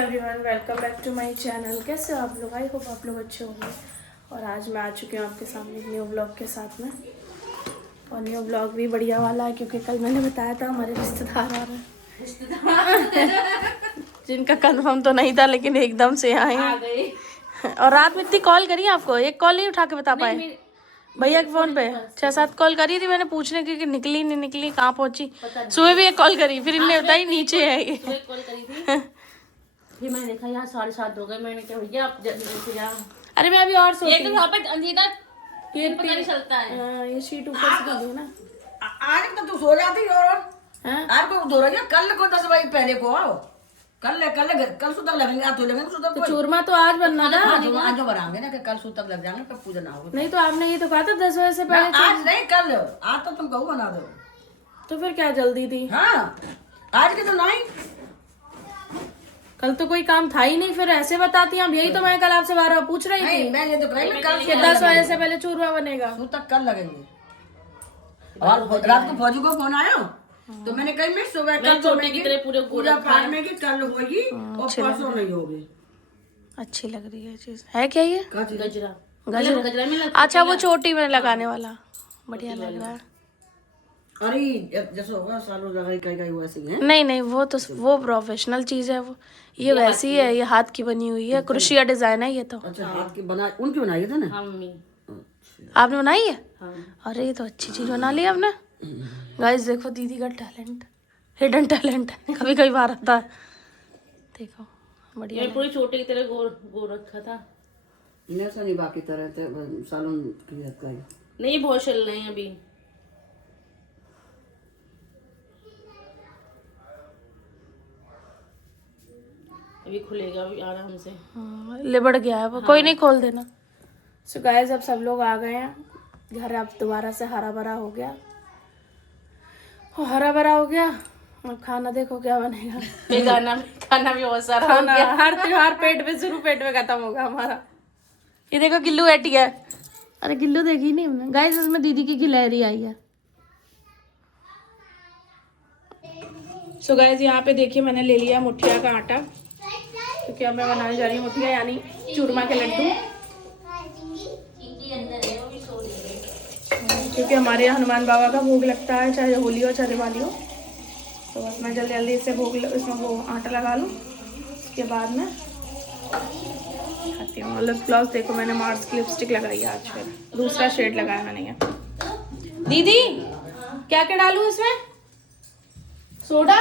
Everyone, welcome back to my channel. कैसे हो आप लोग? आई होप आप लोग अच्छे होंगे। और आज मैं आ चुकी हूँ आपके सामने न्यू ब्लॉग के साथ में। और न्यू ब्लॉग भी बढ़िया वाला है क्योंकि कल मैंने बताया था हमारे रिश्तेदार आ रहे हैं जिनका कंफर्म तो नहीं था लेकिन एकदम से आए हैं। और रात में इतनी कॉल करी आपको, एक कॉल नहीं उठा के बता पाए। भैया के फोन पे 6-7 कॉल करी थी मैंने पूछने की कि निकली नहीं निकली, कहाँ पहुंची। सुबह भी एक कॉल करी, फिर इनने बताई नीचे है ये। कॉल करी थी फिर मैंने देखा यार 7:30 हो गए। मैंने कहा भैया आप जल्दी से जाओ। अरे मैं अभी और सोती एक तो वहाँ पे अंजीता फिर पता नहीं चलता है। ये शीट ऊपर से कर दो ना। आज तो तू सो जाती और हाँ? आज को धो रही है, कल को 10 बजे पहले को आओ। कल सुतक लगेंगे, आज तो लगेंगे सुतक तो चूरमा तो आज बनना था। आज जो बनाएंगे ना कि कल सुतक लग जाएंगे तब पूजा ना होगा। नहीं तो आपने ये तो कहा था 10 बजे से पहले। आज नहीं कल, आज तो तुम कहू बना दो। तो फिर क्या जल्दी थी? हाँ आज के तो नहीं, कल तो कोई काम था ही नहीं, फिर ऐसे बताती हैं। अब यही तो मैं कल आपसे बार बार पूछ रही नहीं थी मैं ये तो कही कल कि 10 बजे से पहले चूरमा बनेगा। सुतक कल लगेंगे। और रात को फौजी को फोन आया तो मैंने कही मैं सुबह कल छोटे की तरह पूरे पूजा पाठ में की कल होगी और परसों नहीं होगी। अच्छी लग रही है चीज। है क्या ये? गजरा गजरा में अच्छा, वो चोटी में लगाने वाला बढ़िया लग रहा है। अरे जैसे होगा सालों लगाई कई वैसी है। नहीं नहीं, वो प्रोफेशनल चीज है वो। ये वैसी है, ये हाथ की बनी हुई है, क्रोशिया डिजाइन है ये तो। अच्छा हाथ की बना उनकी बनाई थी ना। हाँ मम्मी। आपने बनाई है? हाँ। अरे ये तो अच्छी चीज बना ली आपने। गाइस देखो दीदी का टैलेंट, हिडन टैलेंट कभी कभी बार आता है। देखो बढ़िया। ये पूरी छोटे की तरह गोर रखा था। ऐसा नहीं बाकी तरह थे सालों की हाथ का। नहीं बहुत चल रहे हैं अभी। अभी खुलेगा अभी आराम से। लिबड़ गया है वो। कोई नहीं, खोल देना। सो गाइस अब सब लोग आ गए हैं घर। अब दोबारा से हरा भरा हो गया, हरा भरा हो गया। अब खाना देखो क्या बनेगा। ये खाना भी बहुत सारा खाना हर त्योहार पेट में शुरू, पेट में खत्म होगा हमारा। ये देखो गिल्लू बैठी है। अरे गिल्लू देखी नहीं हमने गाइस, इसमें दीदी की गिलहरी आई है। सो गाइस यहाँ पे देखिए मैंने ले लिया मुठिया का आटा क्योंकि अब मैं बनाने जा रही हूँ मुठिया यानी चूरमा के लड्डू। क्योंकि हमारे यहाँ हनुमान बाबा का भोग लगता है, चाहे होली हो चाहे दिवाली हो। तो बस मैं जल्दी जल्दी से इसमें वो आटा लगा लूँ, उसके बाद में खाती हूँ। मतलब ब्लाउज देखो मैंने मार्स की लिपस्टिक लगाई है आज, फिर दूसरा शेड लगाया मैंने ये। दीदी क्या क्या डालूँ इसमें? सोडा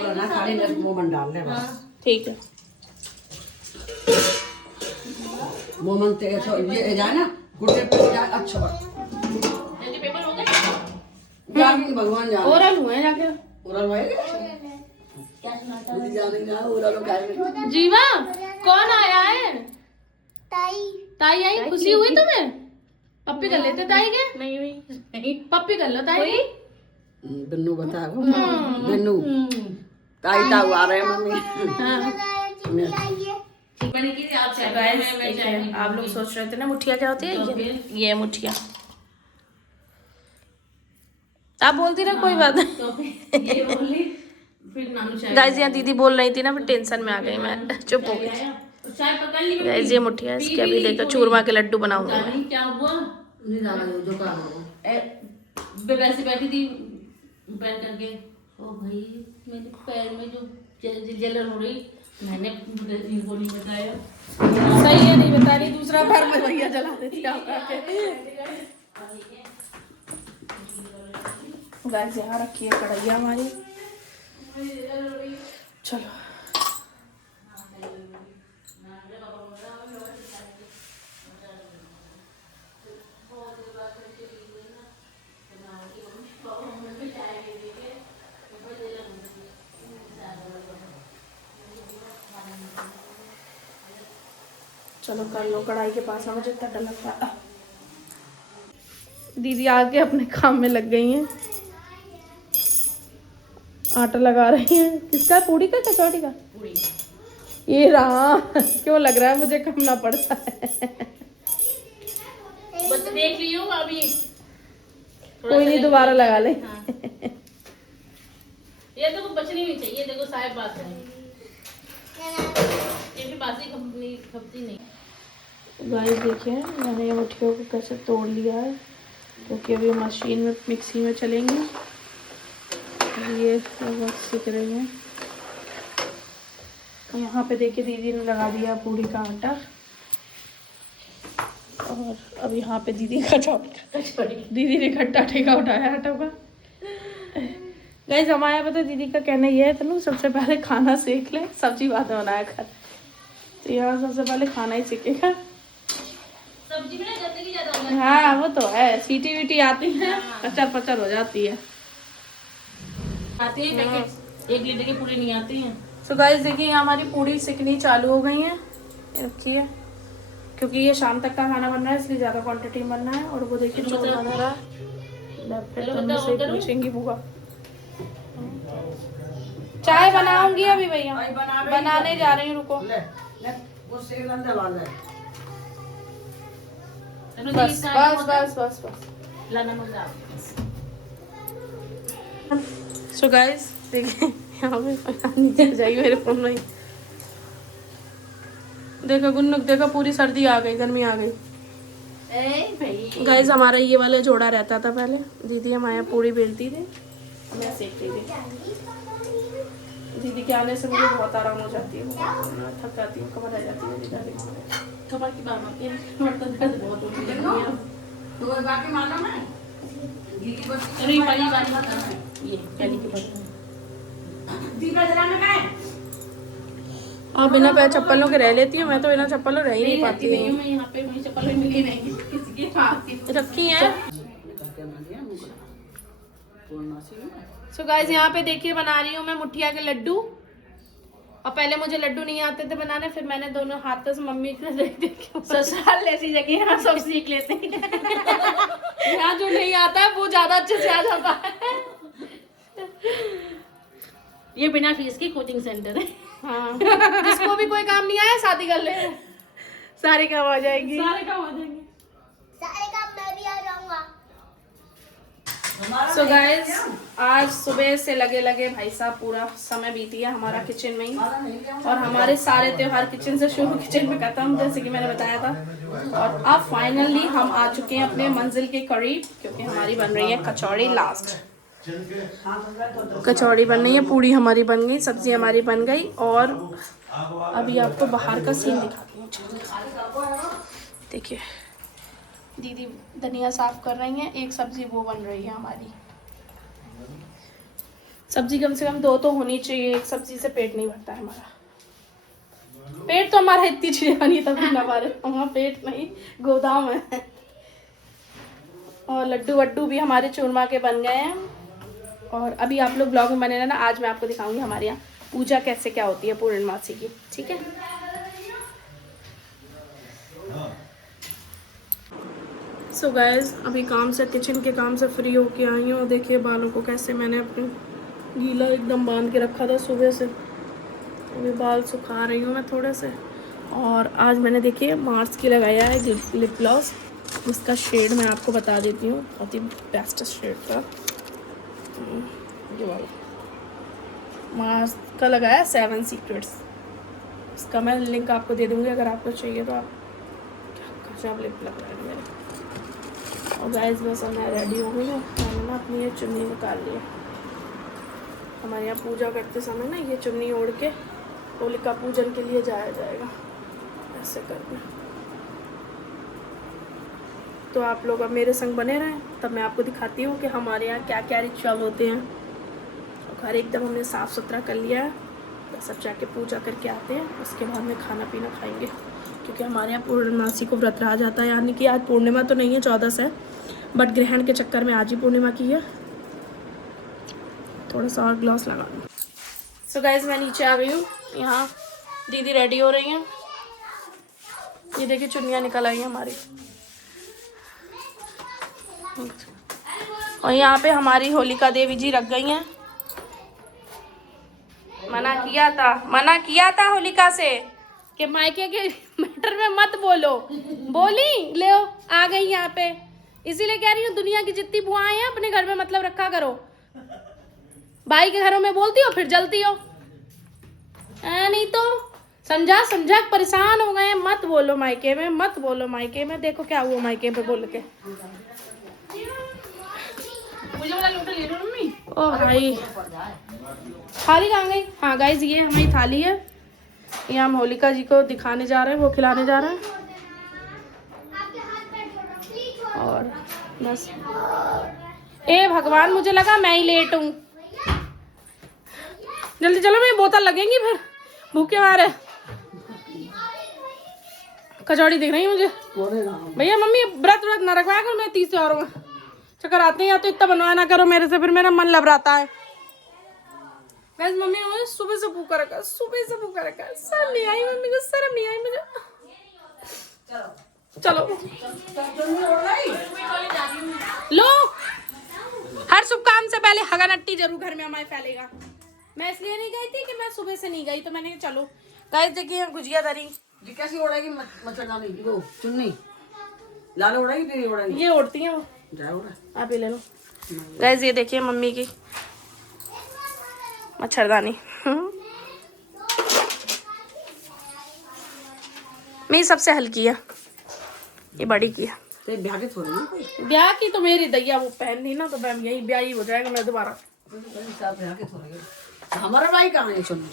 ना खाली मोमन डाल ले बस। ठीक है। मोमन ते अच्छा ये जाए ना गुड्डे पे जाए अच्छा बात। पेपर हो गए। जाके भगवान जाने ओरल हुए जाके। ओरल होएगा क्या सुनाता मुझे जाने का ओरल का। जीवा कौन आया है? ताई आई। खुशी हुई तुम्हें? पप्पी कर लेते ताई के। नहीं हुई नहीं। पप्पी कर लो ताई की। बिन्नू बता बिन्नू ताई ताऊ आ रहे हैं मम्मी। मैंने की थी आपसे। आप लोग सोच रहे थे ना मुठिया क्या होती है? ये मुठिया आप बोलती ना, कोई बात नहीं। तो ये बोली फिर नानू चाय गाइस यहाँ दीदी बोल रही थी ना, फिर टेंशन में आ गई मैं, चुप हो गई। चाय पकड़ ली। गाइस ये मुठिया है, इसके अभी देखो चूरमा के लड्डू बनाऊंगा मैं। नहीं क्या हुआ। नहीं जाना जो का वैसे बैठी थी पैर करके। ओ भाई मेरे पैर में जो जलन हो रही, मैंने बोली बताया सही है, नहीं बता रही। दूसरा पैर में भैया जला देती गाइस यहाँ रखी है कढ़ैया हमारी। चलो चलो कर लो कढ़ाई के पास, मुझे इतना डर लगता है। दीदी आके अपने काम में लग गई हैं, आटा लगा रही हैं। किसका? पूड़ी का कचौड़ी का? पूरी। ये रहा। क्यों लग रहा है मुझे करना पड़ता है? बस देख लियो अभी। कोई नहीं, दोबारा लगा ले। हाँ। ये देखो बचनी नहीं चाहिए, देखो साहब बात है। ये भी बासी खपती नहीं। गाइस देखिए मैंने ये मुठियों को कैसे तोड़ लिया है, क्योंकि अभी मशीन में मिक्सी में चलेंगे। ये लगभग सीख रही हैं। यहाँ पे देखिए दीदी ने लगा दिया पूरी का आटा, और अब यहाँ पे दीदी का दीदी ने खट्टा ठेका उठाया आटा का। गाइस हमारे पता दीदी का कहना ये है तनु सबसे पहले खाना सीख ले, सब्जी बाद में बनाया कर। तो यहाँ सबसे पहले खाना ही सीखेगा। सब्जी में गंदगी ज्यादा हो जाती है। हाँ वो तो है, सीटी वीटी आती है, कचर पचर हो जाती है। आती है पैकेट 1 लीटर की पूरी नहीं आती हैं। सो गाइस देखिए यहाँ हमारी पूरी सिकनी चालू हो गई है, रखी है, क्योंकि ये शाम तक का खाना बन रहा है इसलिए ज़्यादा क्वांटिटी में बनना है। और वो देखिए चोर बना रहा है, पूछेंगी बुआ। चाय बनाऊंगी अभी भैया, बनाने जा रही हूँ, रुको। बस बस बस बस बस। लाना मत। सो गाइस देखिए यहाँ पे नीचे जाएगी मेरे फोन में। देखो गुन्नुक देखो पूरी सर्दी आ गई, गर्मी आ गई। गाइस हमारा ये वाला जोड़ा रहता था पहले, दीदी हमारे यहाँ पूरी बेलती थी, मैं सेकती थी। दीदी के आने से मुझे बहुत आराम हो जाती है, मैं थक जाती हूँ, कमर आ जाती है दीदी। कमर की बात होती है, बर्तन दर्द बहुत होती है। तो बाकी मालूम है अरे पहली बात बताना, ये पहली की बात दीपा जलाना का है। और बिना पैर चप्पलों के रह लेती हूँ, मैं तो बिना चप्पलों रह ही नहीं पाती नहीं हूँ। मैं यहाँ पे मुझे चप्पल मिली नहीं किसी के हाथ रखी है। सो गाइस यहाँ पे देखिए बना रही हूँ मैं मुठिया के लड्डू। और पहले मुझे लड्डू नहीं आते थे बनाने, फिर मैंने दोनों हाथों से मम्मी से देख देख के ससुराल ऐसी जगह यहाँ सब सीख लेते हैं। यहाँ जो नहीं आता है वो ज्यादा अच्छे से आ जाता है। ये बिना फीस की कोचिंग सेंटर है। हाँ जिसको भी कोई काम नहीं आया शादी कर ले, सारे काम आ जाएगी। सारे काम आ जाएंगे। सारे काम मैं भी आ जाऊंगा। सो गाइस आज सुबह से लगे लगे भाई साहब पूरा समय बीती है हमारा किचन में ही, और हमारे सारे त्योहार किचन से शुरू किचन में खत्म, जैसे कि मैंने बताया था। और अब फाइनली हम आ चुके हैं अपने मंजिल के करीब, क्योंकि हमारी बन रही है कचौड़ी लास्ट। कचौड़ी बन रही है, पूड़ी हमारी बन गई, सब्जी हमारी बन गई। और अभी आपको बाहर का सीन दिखाती हूँ। देखिए दीदी धनिया साफ कर रही हैं, एक सब्जी वो बन रही है हमारी। सब्जी कम से कम 2 तो होनी चाहिए, एक सब्जी से पेट नहीं भरता है हमारा। पेट तो हमारा इतनी चीजें बनी तभी ना भरे, हमारा पेट नहीं गोदाम है। और लड्डू वड्डू भी हमारे चूरमा के बन गए हैं। और अभी आप लोग ब्लॉग में बने रहना, आज मैं आपको दिखाऊंगी हमारे यहाँ पूजा कैसे क्या होती है पूर्णमासी की, ठीक है। सो गाइस अभी काम से किचन के काम से फ्री होके आई हूँ। देखिए बालों को कैसे मैंने अपने गीला एकदम बांध के रखा था सुबह से, अभी बाल सुखा रही हूँ मैं थोड़े से। और आज मैंने देखिए मार्स की लगाया है लिप ग्लॉस, उसका शेड मैं आपको बता देती हूँ, बहुत ही बेस्ट शेड का ये वाला मार्स का लगाया 7 सीक्रेट्स। इसका मैं लिंक आपको दे दूँगी, अगर आपको चाहिए तो आप जब लिप लग रहा है मेरे। और गाइस बस मैं रेडी हो गई हूँ, मैंने ना अपनी ये चुन्नी निकाल ली है। हमारे यहाँ पूजा करते समय ना ये चुन्नी ओढ़ के होलिका पूजन के लिए जाया जाएगा, ऐसे करके। तो आप लोग अब मेरे संग बने रहें, तब मैं आपको दिखाती हूँ कि हमारे यहाँ क्या क्या रिचुअल होते हैं। तो घर एकदम हमने साफ़ सुथरा कर लिया है, बस अब जाके पूजा करके आते हैं, उसके बाद में खाना पीना खाएंगे, क्योंकि हमारे यहाँ पूर्णमासी को व्रत रहा जाता है। यानी कि आज पूर्णिमा तो नहीं है, 14 से, बट ग्रहण के चक्कर में आज ही पूर्णिमा की है। थोड़ा सा और ग्लास लगा दूँ। सो गाइस मैं नीचे आ गई हूँ, यहाँ दीदी रेडी हो रही हैं। ये देखिए चुन्नियाँ निकल आई हैं हमारी, और यहाँ पे हमारी होलिका देवी जी रख गई हैं। मना किया था होलिका से कि मायके के मैटर में मत बोलो, बोली ले आ गई यहाँ पे। इसीलिए कह रही हूँ दुनिया की जितनी बुआएं हैं अपने घर में मतलब रखा करो। भाई के घरों में बोलती हो फिर जलती हो, नहीं तो समझा परेशान हो गए। मत बोलो मायके में, मत बोलो मायके में। देखो क्या हुआ मायके पे बोल के। मुझे वाला लोटा ले लो मम्मी। ओ भाई थाली कहाँ गई? हाँ गाइज ये हमारी थाली है। ये हम होलिका जी को दिखाने जा रहे हैं, वो खिलाने जा रहे हैं। और बस ए भगवान, मुझे लगा मैं ही लेट हूँ। जल्दी चलो, मेरी बोतल लगेंगी फिर भूखे मारे। कचौड़ी दिख रही है मुझे। भैया मम्मी व्रत ना रखवाया करो, मैं 30 त्योहारों में चक्कर आते हैं, या तो इतना बनवाया ना करो मेरे से, फिर मेरा मन लबराता है। वैसे मम्मी ने मुझे सुबह से भूखा रखा, सुबह से भूखा रखा। शर्म नहीं आई मम्मी को, शर्म नहीं आई मुझे। चलो लो, हर शुभ काम से पहले हगानट्टी जरूर घर में हमारे फैलेगा। मैं इसलिए नहीं गई थी कि मैं सुबह से नहीं गई, तो मैंने कहा चलो। गाइस देखिए गुजिया धरी। ये कैसी ओढ़ेगी मच्छरदानी? वो चुन्नी लाल ओढ़ेगी, तेरी ओढ़ेगी? ये ओढ़ती हैं वो। जरा ओढ़ा। आप ही ले लो। गाइस ये देखिए मम्मी की मच्छरदानी। मेरी सबसे हल्की है, ये बड़ी की है। तो ब्याह के थोड़ी ना कोई। ब्याह की तो मेरी दैया वो पहन ली ना, तो मैं यही ब्याह ही हो जाएगा मैं दोबारा। ब्याह के थोड़ी। हमारा भाई कहाँ है चुन्नी?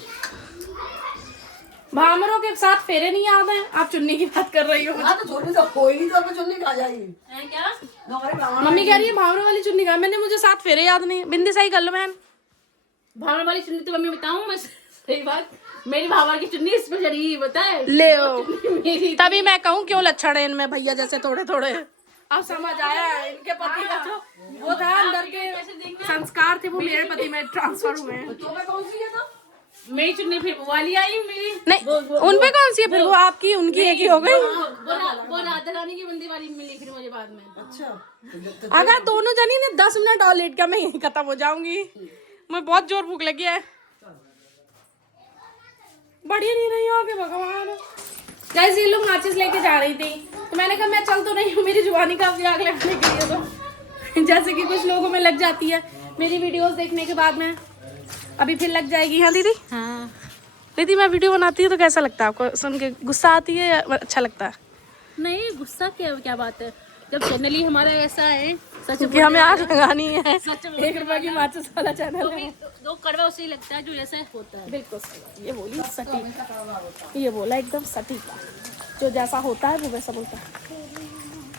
भामरों के साथ फेरे नहीं याद है? आप चुन्नी की बात कर रही हो। हाँ तो छोटी तो कोई नहीं, तो अपनी चुन्नी कहाँ जाएगी? क्या? मम्मी कह रही है भावरों वाली चुन्नी का। मैंने मुझे साथ फेरे याद नहीं। बिंदी सही कर लो बहन। भावर वाली चुन्नी तो मम्मी बताऊं मैं सही बात, मेरी भावर की चुन्नी इस पे चढ़ी बताए ले ओ। मेरी तभी मैं कहूँ क्यों लक्षण है इनमें भैया जैसे थोड़े थोड़े। अब समझ आया है इनके पति का जो वो था अंदर के संस्कार थे, वो मेरे पति में ट्रांसफर हुए हैं। तो मैं कौन सी है? तो मेरी चुन्नी फिर वो वाली आई मेरी। नहीं उन पे कौन सी है फिर? वो आपकी उनकी एक ही हो गई। वो राधा रानी की बंदी वाली मिली फिर मुझे बाद में। अच्छा अगर दोनों जनी ने 10 मिनट और लेट किया मैं यहीं खत्म हो जाऊंगी। मैं बहुत जोर भूख लगी है। बढ़िया नहीं रही हो आगे भगवान। गाइस ये लोग माचिस लेके जा रही थी, तो मैंने कहा मैं चल तो नहीं हूँ, मेरी जुबानी का आग लगाने के लिए। तो जैसे कि कुछ लोगों में लग जाती है मेरी वीडियोस देखने के बाद में, अभी फिर लग जाएगी। हाँ दीदी? हाँ दीदी मैं वीडियो बनाती हूँ तो कैसा लगता है आपको? सुन के गुस्सा आती है या अच्छा लगता है? नहीं गुस्सा क्या बात है, जब चैनल ही हमारा ऐसा है सच क्योंकि हमें आग लगानी है। सच 1 रुपए की माचिस वाला चैनल है। दो कड़वा उसे ही लगता है जो ऐसा होता है। बिल्कुल सही, ये बोली सटीक, ये बोला एकदम सटीक। जो जैसा होता है वो वैसा बोलता है।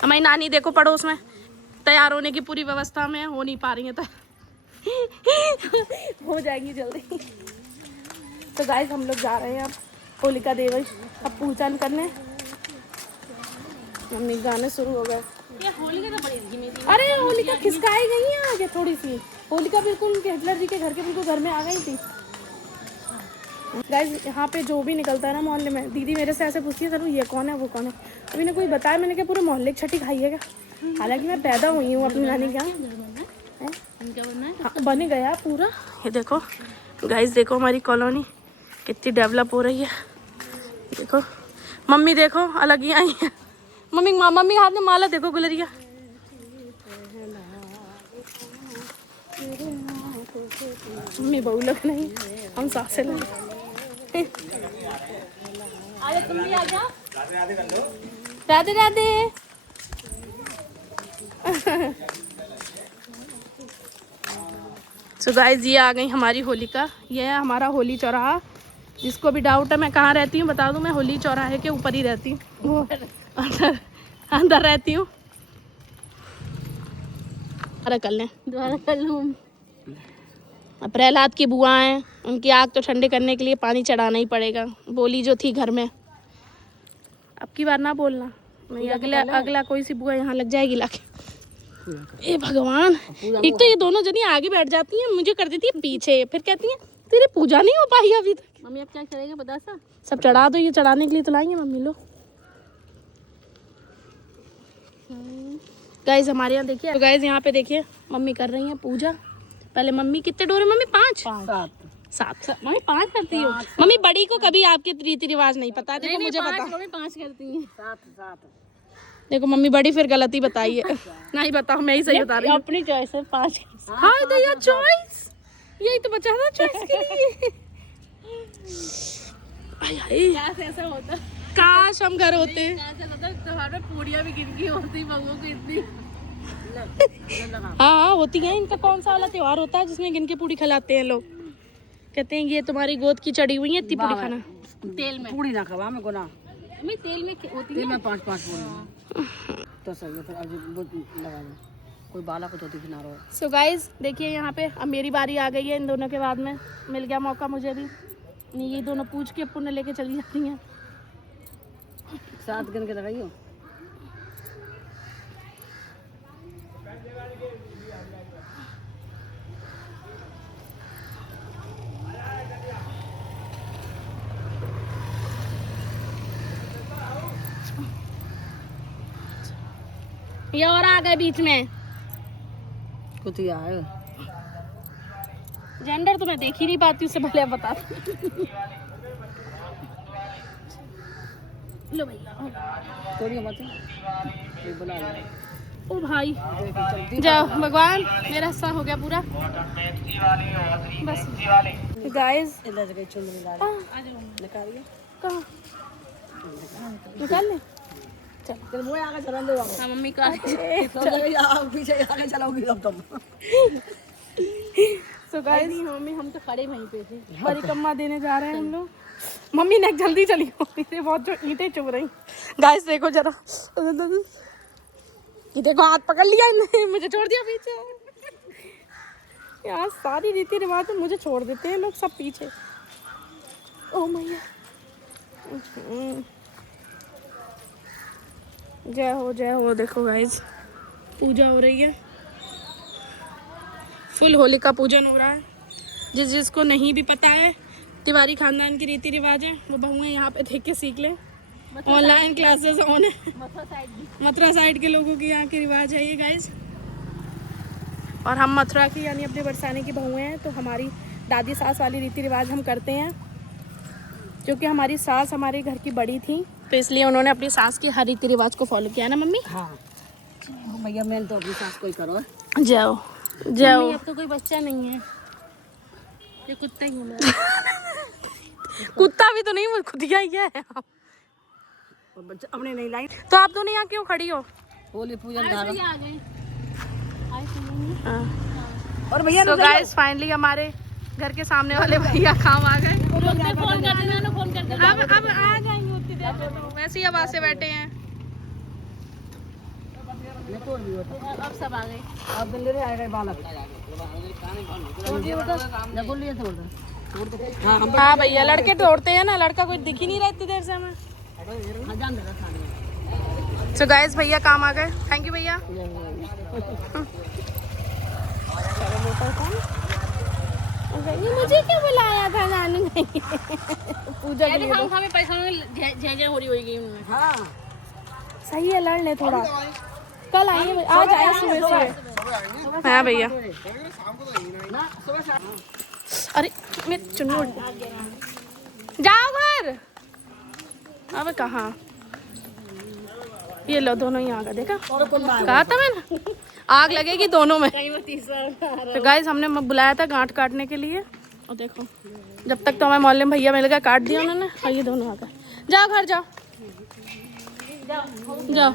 हमारी नानी देखो पड़ोस में तैयार होने की पूरी व्यवस्था में हो नहीं पा रही है, तो हो जाएंगी जल्दी। तो गाइस हम लोग जा रहे हैं अब होलिका देवी अब पूजन करने। मम्मी गाने शुरू हो गए। ये होलिका तो बड़ी धीमी थी। अरे होलिका खिसकाई गई है आगे थोड़ी सी। होलिका बिल्कुल उनके हिटलर जी के घर के बिल्कुल घर में आ गई थी। गाइस यहाँ पे जो भी निकलता है ना मोहल्ले में, दीदी मेरे से ऐसे पूछती है सर ये कौन है वो कौन है। अभी ने कोई बताया, मैंने कहा पूरे मोहल्ले की छठी खाई है क्या? हालांकि मैं पैदा हुई हूँ अपनी नानी के यहाँ। क्या बनना है? हाँ बन गया पूरा। ये देखो गाइस, देखो हमारी कॉलोनी कितनी डेवलप हो रही है। देखो मम्मी देखो अलग ही आई है। मम्मी के हाथ में माला देखो गुलरिया। मम्मी बहू लोग नहीं, हम सासे लोग। अरे तुम भी आ जाओ। राधे राधे। सो गाइस ये आ गई हमारी होलिका। ये है हमारा होली चौराहा। जिसको भी डाउट है मैं कहाँ रहती हूँ बता दूँ, मैं होली चौराहे के ऊपर ही रहती हूँ, वो अंदर रहती हूँ। अरे कर लें, दोबारा कर लूँ। प्रहलाद की बुआ हैं, उनकी आग तो ठंडे करने के लिए पानी चढ़ाना ही पड़ेगा। बोली जो थी घर में, अब की बार ना बोलना नहीं, अगला कोई सी बुआ यहाँ लग जाएगी लाके। ए भगवान, एक तो ये दोनों जनी आगे बैठ जाती हैं, मुझे कर देती है पीछे, फिर कहती है तेरी पूजा नहीं हो पाई अभी तक। मम्मी अब क्या करेगा बता सा? सब चढ़ा दो, ये चढ़ाने के लिए तो लाएंगे मम्मी लोग। गाइस हमारे यहाँ देखिए, तो गाइस यहाँ पे देखिए मम्मी कर रही हैं पूजा। पहले मम्मी कितने डोरे मम्मी? 5 7 मम्मी 5 करती हो? मम्मी बड़ी को कभी आपके रीति रिवाज नहीं पता। देखो मुझे पता। मम्मी 5 करती हैं। 7 देखो मम्मी बड़ी फिर गलती बताई है। नहीं बताओ, मैं ही सही बता रही हूँ। अपनी चॉइस है 5। हाँ तो यार चॉइस, यही तो बचा था चॉइस के लिए। ऐसा होता काश हम घर होते। त्योहार में पूड़ियाँ भी गिन की होती बगों की इतनी। हाँ होती है। इनका कौन सा वाला त्योहार होता है जिसमें गिन के पूड़ी खिलाते हैं लोग? कहते हैं ये तुम्हारी गोद की चढ़ी हुई है, इतनी पूड़ी खाना। तेल में पूड़ी ना खवा में गुना मैं तेल में होती तेल है। में 5-5 पूड़ी तो सही है। फिर अब वो लगा दो, कोई बाला को तो दिखना रहो। सो गाइज देखिए यहाँ पे अब मेरी बारी आ गई है। इन दोनों के बाद में मिल गया मौका मुझे भी। नहीं ये दोनों पूछ के पुण्य लेके चली जाती हैं। 7 गिन के लगाइयो। ये और आ गए बीच में। कुतिया है जेंडर तो मैं देख ही नहीं पाती, उससे पहले आप बता लो भैया। थोड़ी मत ये बुला ले। ओ भाई जाओ भगवान, मेरा हिस्सा हो गया पूरा बस। गाइस इधर से चुंदरी ला निकालिए। कहाँ निकाल ले? तेरे मुंह आगे चला दो। हाँ मम्मी का। पीछे आगे चलाओगी अब तुम। सो गाइस मम्मी हम तो खड़े वहीं पे थे, परिक्रमा देने जा रहे हैं हम लोग। मम्मी ने जल्दी चली गई, बहुत जो ईंटें चुभ रही। गाइस देखो जरा, ये देखो हाथ पकड़ लिया इन्हें, मुझे छोड़ दिया पीछे। यार सारी रीति रिवाज मुझे छोड़ देते हैं लोग सब पीछे। ओ मैया जय हो जय हो। देखो गाइस पूजा हो रही है, फुल होलिका पूजन हो रहा है। जिसको नहीं भी पता है तिवारी खानदान की रीति रिवाज है वो बहुएं यहाँ पे देख के सीख ले। ऑनलाइन क्लासेस ऑन है। मथुरा साइड के लोगों की यहाँ की रिवाज है ये गाइस। और हम मथुरा की यानी अपने बरसाने की बहुएं हैं, तो हमारी दादी सास वाली रीति रिवाज हम करते हैं। क्योंकि हमारी सास हमारे घर की बड़ी थी, तो इसलिए उन्होंने अपनी सास की हर रीति रिवाज को फॉलो किया ना मम्मी। हाँ भैया मैंने तो अपनी सास को ही करो। जाओ जाओ। अब तो कोई बच्चा नहीं है, ये कुत्ता ही है। कुत्ता भी तो नहीं, वो खुदिया ही है। और बच्चा अपने नहीं लाई। तो आप दोनों यहाँ क्यों खड़ी हो? होली पूजन आ गए। और भैया तो गाइस फाइनली हमारे घर के सामने वाले भैया काम आ गए। फोन कर देना, फोन कर देना। अब आ जाएंगे उतनी देर में, तो वैसे ही अब से बैठे हैं। अब सब आ गए। अब दिल्ली में आएगा बालक। हाँ भैया लड़के तोड़ते हैं ना, लड़का कोई दिख ही नहीं रहा इतनी देर से हमें। तो गाइस भैया काम आ गए। थैंक यू भैया। ये मुझे क्यों बुलाया था जानू नहीं? पूजा के लिए तो। हमें पैसा में जय हो रही होगी उनमें। हाँ सही है, लड़ ले थोड़ा। कल आएंगे, आज आए सुबह से। हाँ भैया। अरे मैं चुन्नू जाओ घर। अब कहाँ? ये लो दोनों ही आ गए। देखा कहा था मैंने, आग लगेगी दोनों में। तो गाइस हमने बुलाया था गांठ काटने के लिए, और देखो जब तक तो हमें मोहल्ले में भैया मिल गया, काट दिया उन्होंने। और ये दोनों आ गए। जाओ घर जाओ जाओ।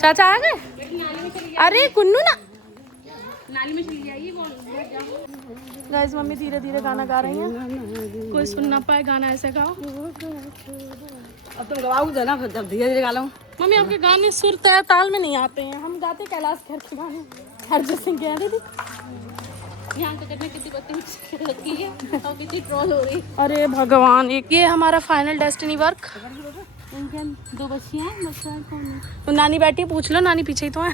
चाचा आ गए? अरे कुन्नू ना नाली में चली जाइए। गाइस मम्मी धीरे धीरे गाना गा रही हैं, कोई सुन ना पाए गाना ऐसे गाओ। अब तुम गवाओगे ना, फिर जब धीरे धीरे गा लो। मम्मी आपके गाने सुर तय ताल में नहीं आते हैं, हम गाते कैलाश खेर के गाने। हरजीत सिंह कह रही थी यहाँ तो करने कितनी बदतमीजी लगी है और कितनी ट्रोल हो रही। अरे भगवान। एक ये हमारा फाइनल डेस्टिनी वर्क। इनके 2 बच्चियाँ हैं, बच्चा कौन है? तो नानी बैठी, पूछ लो, नानी पीछे ही तो है।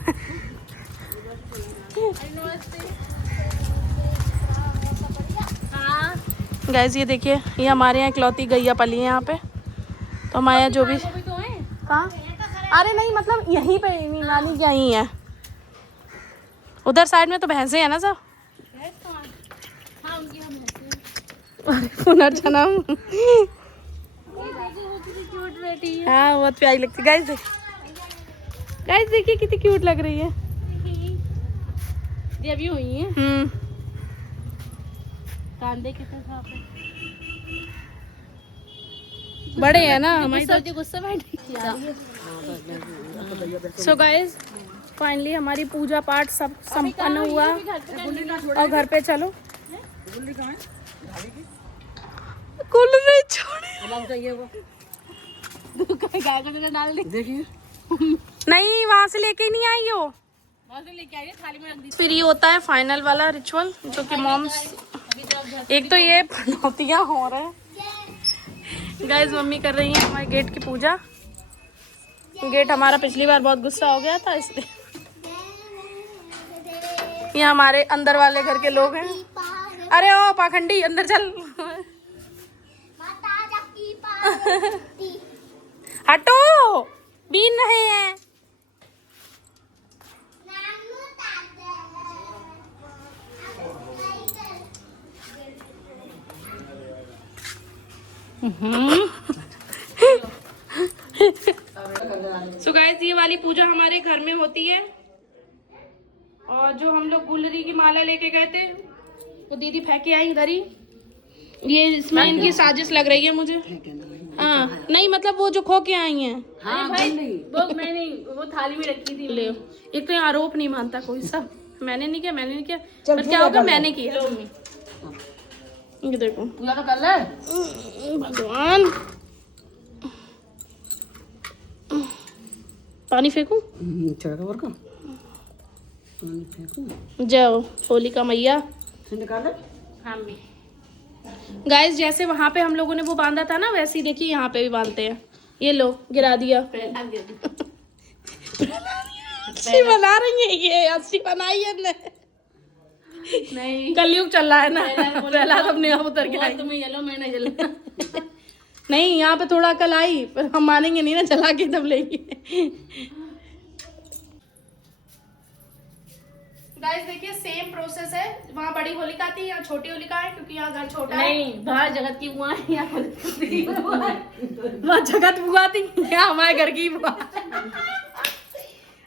हाँ गाइस ये देखिए, ये हमारे यहाँ इकलौती गैया पली है यहाँ पे। तो हमारे यहाँ जो भी वो भी तो है। कहाँ? अरे नहीं मतलब यहीं पे नहीं, नानी के यहीं है। उधर साइड में तो भैंसे हैं ना सब। हाँ उनकी हम अरे पुनर्जन्म। क्यूट बेटी है। हाँ बहुत प्यारी लगती है। गाइस देखिए कितनी क्यूट लग रही है। ये अभी हुई है। हम्म। कांदे कितने साफ है। बड़े हैं ना हमारी गुस्सा गुस्सा बैठ सो गाइस फाइनली हमारी पूजा पाठ सब संपन्न हुआ और घर पे चलो गुल्ली छोड़े गाय को डाल दी देखिए नहीं वहां से लेके नहीं आई हो लेके आई थाली में रख दी। फिर ये होता है फाइनल वाला रिचुअल जो कि मॉम्स एक तो ये पनौतियाँ हो रहे हैं गाइस मम्मी कर रही है हमारे गेट की पूजा गेट हमारा पिछली बार बहुत गुस्सा हो गया था इसलिए ये हमारे अंदर वाले घर के लोग हैं अरे ओ पाखंडी अंदर चल माता जाकी पार्वती हटो बीन रहे हैं नानू ताते सो गाइस ये वाली पूजा हमारे घर में होती है और जो हम लोग गुलरी की माला लेके गए थे वो दीदी फेंके आई उधर ही ये इसमें इनकी साजिश लग रही है मुझे हाँ नहीं मतलब वो जो खो के आई हैं हाँ भाई वो मैंने वो थाली में रखी थी। ले एक तो ये आरोप नहीं मानता कोई सा मैंने नहीं किया पर क्या होगा मैंने किया ये देखो पूजा तो कर ले भगवान पानी फेंकू चढ़कर का पानी फेंकूं जाओ होलिका मैया निकाल ले हाँ भी गाइस जैसे वहां पे हम लोगों ने वो बांधा था ना वैसे ही देखिए यहाँ पे भी बांधते हैं ये लो गिरा दिया अच्छी बना रही है ये अच्छी बनाई है ने नहीं कलयुग चल रहा है ना पहला तो अपने आप उतर के आई तुम्हें जलो मैंने जला नहीं यहाँ पे थोड़ा कल आई पर हम मानेंगे नहीं ना चला के तब लेंगे गाइस देखिए सेम प्रोसेस है वहाँ बड़ी होलिका थी यहाँ छोटी होलिका है क्योंकि यहाँ घर छोटा है नहीं बाहर जगत की हुआ है यहाँ वहाँ जगत बुआ थी यहाँ हमारे घर की बुआ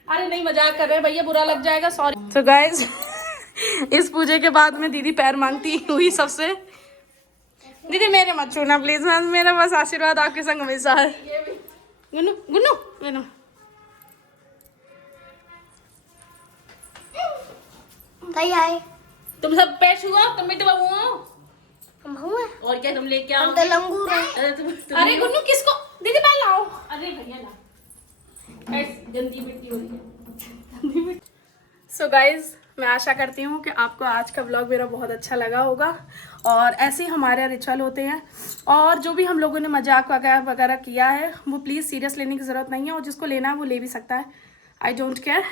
अरे नहीं मजाक कर रहे हैं भैया बुरा लग जाएगा सॉरी तो गाइस इस पूजे के बाद में दीदी पैर मांगती हुई सबसे दीदी मेरे मत छूना प्लीज मेरा बस आशीर्वाद आपके संग हमेशा है गुन्नू गुन्नू गुन्नू भाई आए तुम सब पैर छुआ तुम भी तो बहू हो हम हुए और क्या तुम लेके हम आओ तो लंगूर हैं अरे अरे गुन्नू किसको दीदी पैर लाओ अरे भैया ला गंदी मिट्टी हो रही है सो गाइज मैं आशा करती हूँ कि आपको आज का व्लॉग मेरा बहुत अच्छा लगा होगा और ऐसे ही हमारे रिचुअल होते हैं और जो भी हम लोगों ने मजाक वगैरह किया है वो प्लीज़ सीरियस लेने की ज़रूरत नहीं है और जिसको लेना है वो ले भी सकता है आई डोंट केयर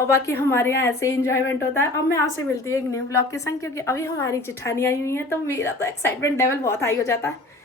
और बाकी हमारे यहाँ ऐसे ही इंजॉयमेंट होता है अब मैं आपसे मिलती हूँ एक न्यू व्लॉग के संग क्योंकि अभी हमारी जेठानी आई हुई है तो मेरा तो एक्साइटमेंट लेवल बहुत हाई हो जाता है